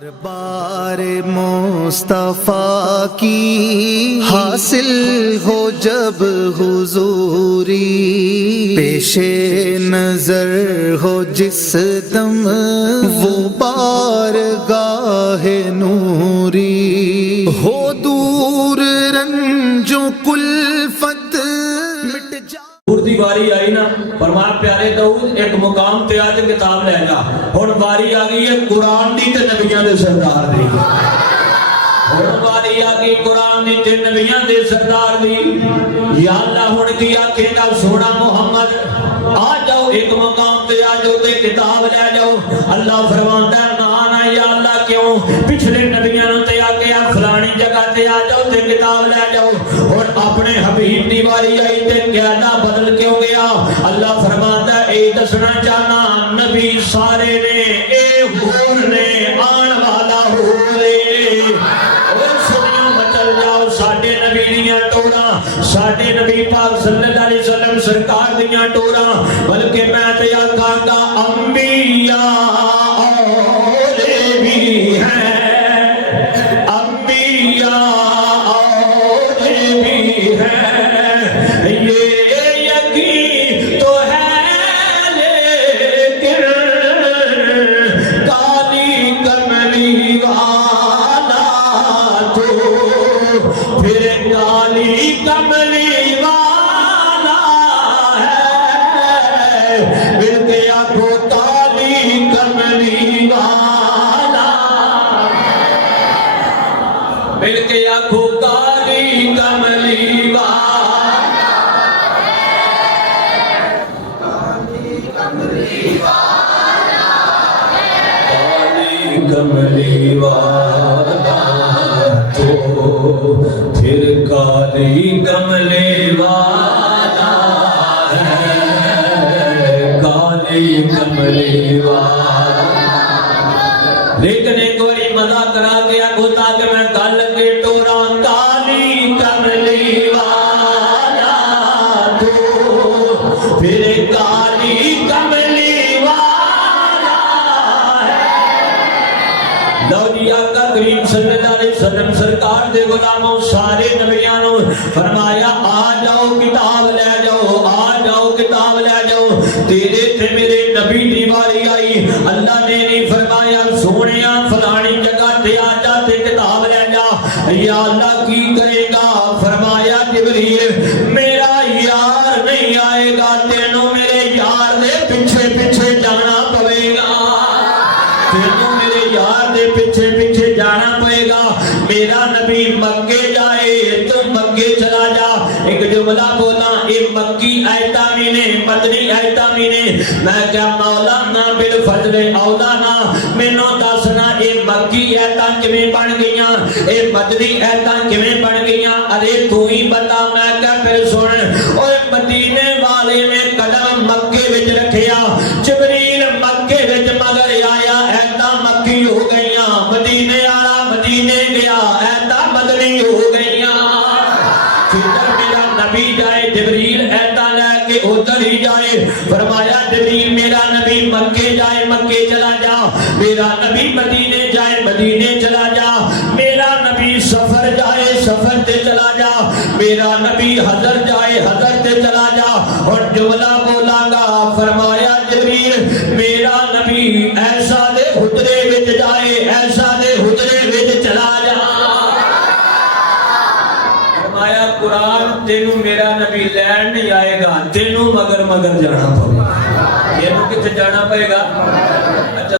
دربار مصطفیٰ کی حاصل ہو جب حضوری، پیش نظر ہو جس دم وہ بارگاہ نوری، ہو دور رنجو کلفت مٹ جا۔ دی واری آئی نا، فرمایا پیارے داؤد ایک مقام تے آج کتاب لے جا۔ ہن واری آ گئی ہے قرآن دی تے نبیاں دے سردار دی، ہن واری آ گئی قرآن دی تے نبیاں دے سردار دی۔ یا اللہ ہن کی آکھے گا سونا محمد آ جاؤ ایک مقام تے آ جاؤ تے کتاب لے جاؤ۔ اللہ فرماتا ہے نا یا اللہ کیوں؟ پچھلے نبیاں تے آکے فلانی جگہ تے آ جاؤ تے کتاب لے جاؤ، اور اپنے حبیب دی واری آئی تے قیادہ بدل کیوں گیا؟ اللہ فرماتا ہے اے دسنا چاہنا نبی سارے نے اے حور نے آن والا حور نے، اور سنیوں مچل جاؤ ساڑھے نبی دیاں ٹوراں، ساڑھے نبی پاک صلی اللہ علیہ وسلم سرکار دیاں ٹوراں، بلکہ میں تے آکھاں گا انبیاء کملی والا تو پھر کالی کملی والا ہے، کالی کملی والا۔ لیکن ایک باری مزہ کرا کے آگو تاکہ میں کل کے ٹورا کالی کملی والا تو پھر کالی کملی کریم صلی اللہ علیہ وسلم سرکار دے غلاموں سارے نبیانوں فرمایا آ جاؤ کتاب لے جاؤ، آ جاؤ کتاب لے جاؤ۔ تیرے تھے میرے نبی دی واری آئی، اللہ نے نہیں فرمایا سونیا فلانی جگہ تے آ جا تے کتاب لے جا۔ یا اللہ کی کرے گا؟ فرمایا جبریل میرا یار نہیں آئے گا، تینوں میرے یار دے پیچھے پیچھے جانا پڑے گا، تینوں میرے یار دے پیچھے پیچھے جانا پڑے گا۔ میرا نبی مکے جائے تو مکے چلا جا۔ ایک جملہ بولا اے مکی آیتہ مینے مدنی آیتہ مینے، میں کیا مولانا بالفضل اولانا مینوں دسنا اے مکی آیتہ کیویں بن گئیاں، اے مدنی آیتہ کیویں بن گئیاں؟ ارے تو ہی بتا۔ میں کیا پھر سن، اور مدینے والے نے قدم مکے وچ رکھیا، جبریل مکے وچ مگر آیا آیتہ مکی ہو گئیاں، مدینے آلا مدینے گیا ایتا مدنی ہو گئیاں۔ جدھر میرا نبی جائے جبریل ایتا لے کے ادھر ہی جائے۔ فرمایا جبریل میرا نبی مکے جائے مکے چلا جا، میرا نبی مدینے جائے مدینے چلا جا، میرا نبی سفر جائے سفر تے چلا جا، میرا نبی حضر جائے حضر تے چلا جا۔ اور جملہ بولا گا فرمایا جبریل میرا نبی ایسا دے حجرے وچ جائے ایسا دے حجرے وچ چلا جا۔ فرمایا قرآن تینوں میرا نبی لین نہیں آئے گا، تینوں مگر مگر جانا پڑے گا۔ یہ کتنے جانا پڑے گا؟